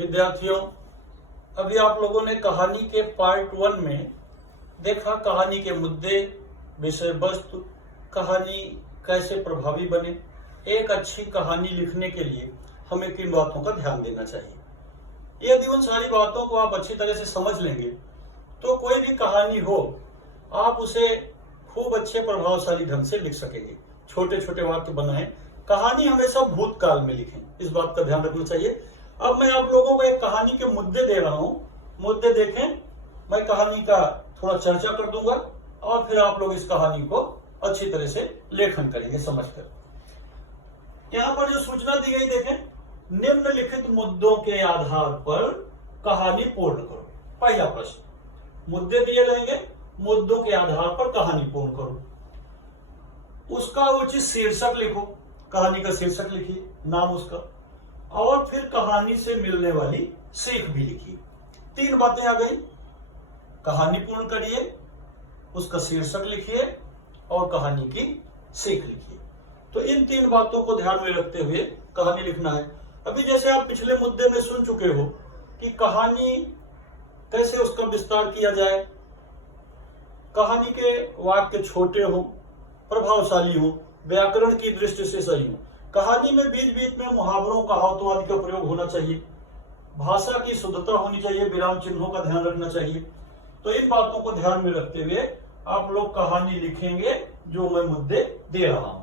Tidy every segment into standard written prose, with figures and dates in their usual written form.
विद्यार्थियों, अभी आप लोगों ने कहानी के पार्ट 1 में देखा कहानी के मुद्दे, विषय वस्तु, कहानी कैसे प्रभावी बने। एक अच्छी कहानी लिखने के लिए हमें किन बातों का ध्यान देना चाहिए। यदि उन सारी बातों को आप अच्छी तरह से समझ लेंगे तो कोई भी कहानी हो आप उसे खूब अच्छे प्रभावशाली ढंग से लिख सकेंगे। छोटे छोटे वाक्य बनाएं, कहानी हमेशा भूतकाल में लिखें, इस बात का ध्यान रखना चाहिए। अब मैं आप लोगों को एक कहानी के मुद्दे दे रहा हूं, मुद्दे देखें। मैं कहानी का थोड़ा चर्चा कर दूंगा और फिर आप लोग इस कहानी को अच्छी तरह से लेखन करेंगे समझकर। यहाँ पर जो सूचना दी गई देखें, निम्नलिखित मुद्दों के आधार पर कहानी पूर्ण करो। पहला प्रश्न, मुद्दे दिए रहेंगे, मुद्दों के आधार पर कहानी पूर्ण करो। उसका उचित शीर्षक लिखो, कहानी का शीर्षक लिखिए, नाम उसका, और फिर कहानी से मिलने वाली सीख भी लिखिए। 3 बातें आ गई, कहानी पूर्ण करिए, उसका शीर्षक लिखिए और कहानी की सीख लिखिए। तो इन 3 बातों को ध्यान में रखते हुए कहानी लिखना है। अभी जैसे आप पिछले मुद्दे में सुन चुके हो कि कहानी कैसे उसका विस्तार किया जाए, कहानी के वाक्य छोटे हो, प्रभावशाली हो, व्याकरण की दृष्टि से सही हो, कहानी में बीच बीच में मुहावरों, कहावतों आदि का प्रयोग होना चाहिए, भाषा की शुद्धता होनी चाहिए, विराम चिन्हों का ध्यान रखना चाहिए। तो इन बातों को ध्यान में रखते हुए आप लोग कहानी लिखेंगे जो मैं मुद्दे दे रहा हूं।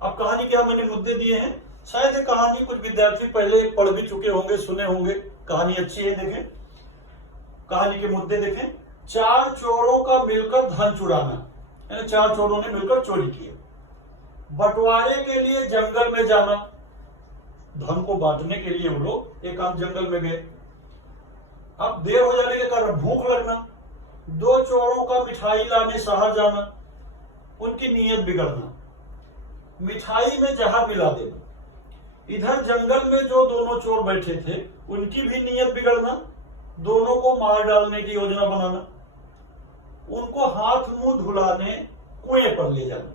अब कहानी क्या मैंने मुद्दे दिए हैं, शायद ये कहानी कुछ विद्यार्थी पहले पढ़ भी चुके होंगे, सुने होंगे। कहानी अच्छी है, देखें कहानी के मुद्दे देखें। 4 चोरों का मिलकर धन चुराना, यानी 4 चोरों ने मिलकर चोरी की। बंटवारे के लिए जंगल में जाना, धन को बांटने के लिए वो लोग एकांत जंगल में गए। अब देर हो जाने के कारण भूख लगना, 2 चोरों का मिठाई लाने शहर जाना, उनकी नीयत बिगड़ना, मिठाई में जहर मिला देना। इधर जंगल में जो दोनों चोर बैठे थे उनकी भी नीयत बिगड़ना, दोनों को मार डालने की योजना बनाना, उनको हाथ मुंह धुलाने कुएं पर ले जाना,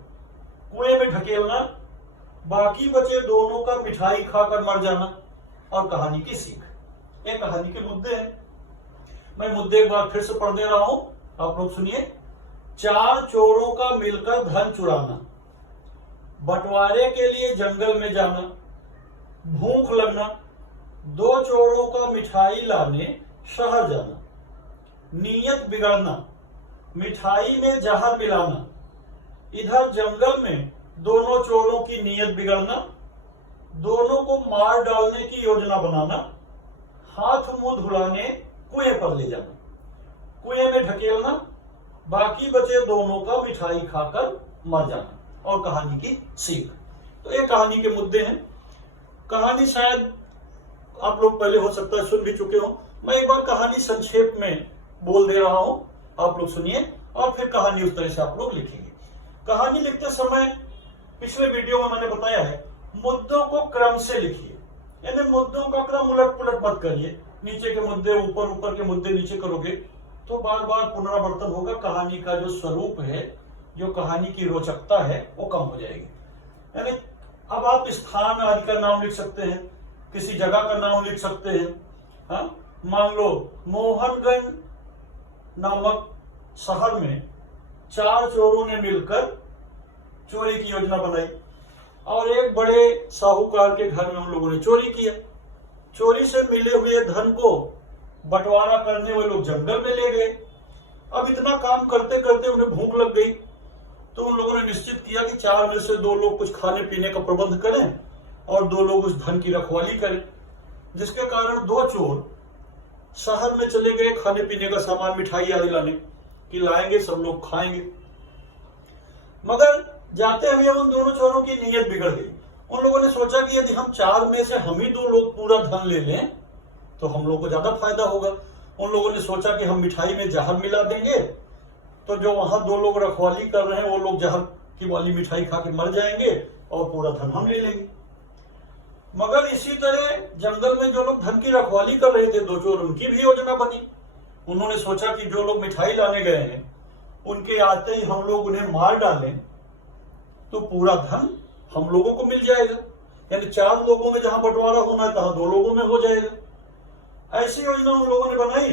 कुएं में ढकेलना, बाकी बचे दोनों का मिठाई खाकर मर जाना और कहानी की सीख। ये कहानी के मुद्दे हैं। मैं मुद्दे एक बार फिर से पढ़ दे रहा हूं, आप लोग सुनिए। 4 चोरों का मिलकर धन चुराना, बंटवारे के लिए जंगल में जाना, भूख लगना, 2 चोरों का मिठाई लाने शहर जाना, नीयत बिगड़ना, मिठाई में जहर मिलाना, इधर जंगल में दोनों चोरों की नीयत बिगड़ना, दोनों को मार डालने की योजना बनाना, हाथ मुंह धुलाने कुएं पर ले जाना, कुएं में ढकेलना, बाकी बचे दोनों का मिठाई खाकर मर जाना और कहानी की सीख। तो ये कहानी के मुद्दे हैं। कहानी शायद आप लोग पहले हो सकता है सुन भी चुके हो, मैं एक बार कहानी संक्षेप में बोल दे रहा हूं, आप लोग सुनिए और फिर कहानी उस तरह से आप लोग लिखेंगे। कहानी लिखते समय पिछले वीडियो में मैंने बताया है, मुद्दों को क्रम से लिखिए, यानी मुद्दों का क्रम उलट पुलट मत करिए। नीचे के मुद्दे ऊपर, ऊपर के मुद्दे नीचे करोगे तो बार बार पुनरावर्तन होगा, कहानी का जो स्वरूप है, जो कहानी की रोचकता है वो कम हो जाएगी। यानी अब आप स्थान आदि का नाम लिख सकते हैं, किसी जगह का नाम लिख सकते हैं। हाँ, मान लो मोहनगंज नामक शहर में 4 चोरों ने मिलकर चोरी की योजना बनाई और एक बड़े साहूकार के घर में उन लोगों ने चोरी किया। चोरी से मिले हुए धन को बंटवारा करने वो लोग जंगल में ले गए। अब इतना काम करते करते उन्हें भूख लग गई तो उन लोगों ने निश्चित किया कि 4 में से 2 लोग कुछ खाने पीने का प्रबंध करें और 2 लोग उस धन की रखवाली करें, जिसके कारण 2 चोर शहर में चले गए खाने पीने का सामान, मिठाई आदि लाने कि लाएंगे, सब लोग खाएंगे। मगर जाते हुए उन दोनों चोरों की नीयत बिगड़ गई। उन लोगों ने सोचा कि यदि हम 4 में से हम ही 2 लोग पूरा धन ले लें तो हम लोगों को ज्यादा फायदा होगा। उन लोगों ने सोचा कि हम मिठाई में जहर मिला देंगे तो जो वहां 2 लोग रखवाली कर रहे हैं वो लोग जहर की वाली मिठाई खा के मर जाएंगे और पूरा धन हम ले लेंगे। मगर इसी तरह जंगल में जो लोग धन की रखवाली कर रहे थे 2 चोर, उनकी भी योजना बनी। उन्होंने सोचा कि जो लोग मिठाई लाने गए हैं उनके आते ही हम लोग उन्हें मार डालें तो पूरा धन हम लोगों को मिल जाएगा, यानी 4 लोगों में जहां बंटवारा होना है तहां 2 लोगों में हो जाएगा। ऐसी योजना उन लोगों ने बनाई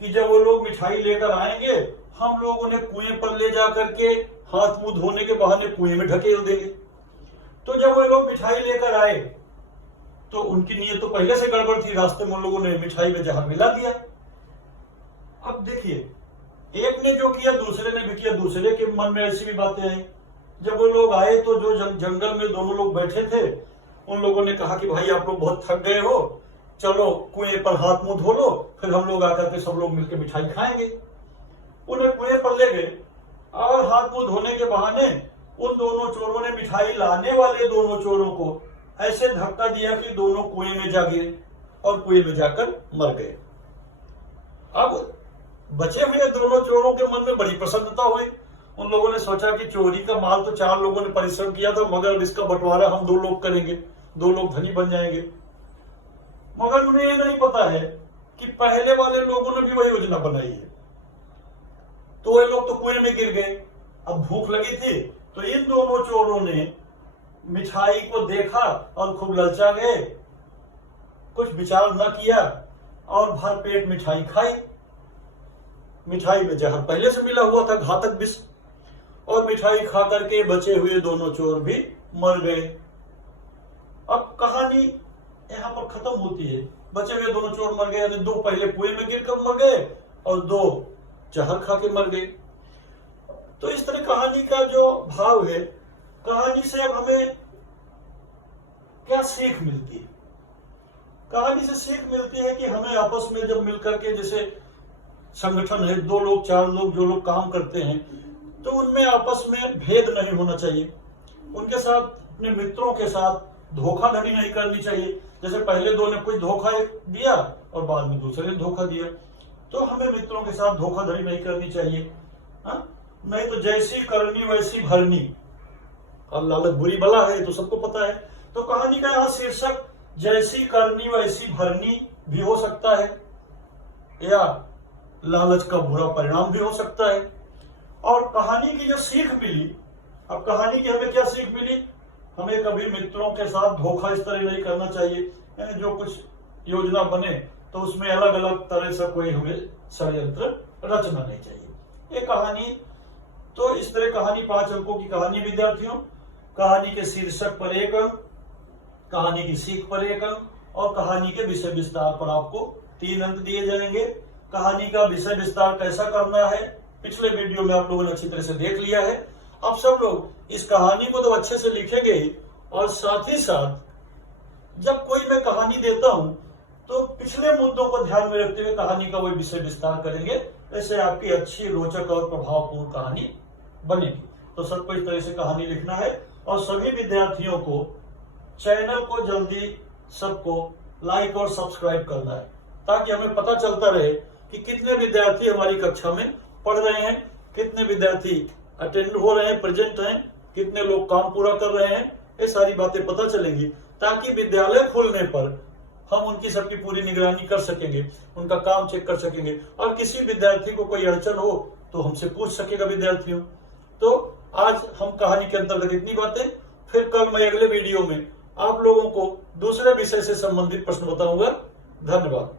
कि जब वो लोग मिठाई लेकर आएंगे, हम लोग उन्हें कुएं पर ले जा करके हाथ मुंह धोने के बहाने कुएं में ढकेल देंगे। तो जब वो लोग मिठाई लेकर आए तो उनकी नीयत तो पहले से गड़बड़ थी, रास्ते में उन लोगों ने मिठाई में जहर मिला दिया। अब देखिए, एक ने जो किया दूसरे ने भी किया, दूसरे के मन में ऐसी भी बातें आई। जब वो लोग आए तो जो जंगल में दोनों लोग बैठे थे, उन लोगों ने कहा कि भाई आप लोग बहुत थक गए हो, चलो कुएं पर हाथ मुंह धो लो, फिर हम लोग आकर के सब लोग मिलकर मिठाई खाएंगे। उन्हें कुएं पर ले गए और हाथ मुंह धोने के बहाने उन दोनों चोरों ने मिठाई लाने वाले दोनों चोरों को ऐसे धक्का दिया कि दोनों कुएं में जा गिरे और कुएं में जाकर मर गए। अब बचे हुए दोनों चोरों के मन में बड़ी प्रसन्नता हुई। उन लोगों ने सोचा कि चोरी का माल तो 4 लोगों ने परिश्रम किया था, मगर इसका बंटवारा हम 2 लोग करेंगे, 2 लोग धनी बन जाएंगे। मगर उन्हें ये नहीं पता है कि पहले वाले लोगों ने भी वही योजना बनाई है। तो वे लोग तो कुएं में गिर गए। अब भूख लगी थी तो इन दोनों चोरों ने मिठाई को देखा और खूब ललचा गए, कुछ विचार न किया और भर पेट मिठाई खाई। मिठाई में जहर पहले से मिला हुआ था, घातक विष, और मिठाई खा करके बचे हुए दोनों चोर भी मर गए। अब कहानी यहाँ पर खत्म होती है। बचे हुए दोनों चोर मर गए, यानी 2 पहले कुएं में गिरकर मर गए और 2 जहर खा के मर गए। तो इस तरह कहानी का जो भाव है, कहानी से अब हमें क्या सीख मिलती है? कहानी से सीख मिलती है कि हमें आपस में जब मिलकर के, जैसे संगठन है, 2 लोग 4 लोग जो लोग काम करते हैं, तो उनमें आपस में भेद नहीं होना चाहिए। उनके साथ, अपने मित्रों के साथ धोखाधड़ी नहीं करनी चाहिए। जैसे पहले 2 ने कोई धोखा दिया और बाद में दूसरे ने धोखा दिया, तो हमें मित्रों के साथ धोखाधड़ी नहीं करनी चाहिए। नहीं तो जैसी करनी वैसी भरनी, अब लालच बुरी बला है तो सबको पता है। तो कहानी का यहाँ शीर्षक जैसी करनी वैसी भरनी भी हो सकता है, या लालच का बुरा परिणाम भी हो सकता है। और कहानी की जो सीख मिली, अब कहानी की हमें क्या सीख मिली? हमें कभी मित्रों के साथ धोखा इस तरह नहीं करना चाहिए, यानी जो कुछ योजना बने तो उसमें अलग अलग तरह से कोई हमें षड्यंत्र रचना नहीं चाहिए। ये कहानी, तो इस तरह कहानी 5 अंकों की कहानी विद्यार्थियों। कहानी के शीर्षक पर 1 अंक, कहानी की सीख पर 1 अंक और कहानी के विषय विस्तार पर आपको 3 अंक दिए जाएंगे। कहानी का विषय विस्तार कैसा करना है पिछले वीडियो में आप लोगों ने अच्छी तरह से देख लिया है। अब सब लोग इस कहानी को तो अच्छे से लिखेंगे ही, और साथ ही साथ जब कोई मैं कहानी देता हूं तो पिछले मुद्दों को ध्यान में रखते हुए कहानी का वही विषय विस्तार करेंगे। ऐसे आपकी अच्छी, रोचक और प्रभावपूर्ण कहानी बनेगी। तो सबको इस तरह से कहानी लिखना है और सभी विद्यार्थियों को चैनल को जल्दी सबको लाइक और सब्सक्राइब करना है, ताकि हमें पता चलता रहे कि कितने विद्यार्थी हमारी कक्षा में पढ़ रहे हैं, कितने विद्यार्थी अटेंड हो रहे हैं, प्रेजेंट हैं, कितने लोग काम पूरा कर रहे हैं। ये सारी बातें पता चलेंगी, ताकि विद्यालय खुलने पर हम उनकी सबकी पूरी निगरानी कर सकेंगे, उनका काम चेक कर सकेंगे, और किसी विद्यार्थी को कोई अड़चन हो तो हमसे पूछ सकेगा विद्यार्थियों। तो आज हम कहानी के अंतर्गत इतनी बातें, फिर कल मैं अगले वीडियो में आप लोगों को दूसरे विषय से संबंधित प्रश्न बताऊंगा। धन्यवाद।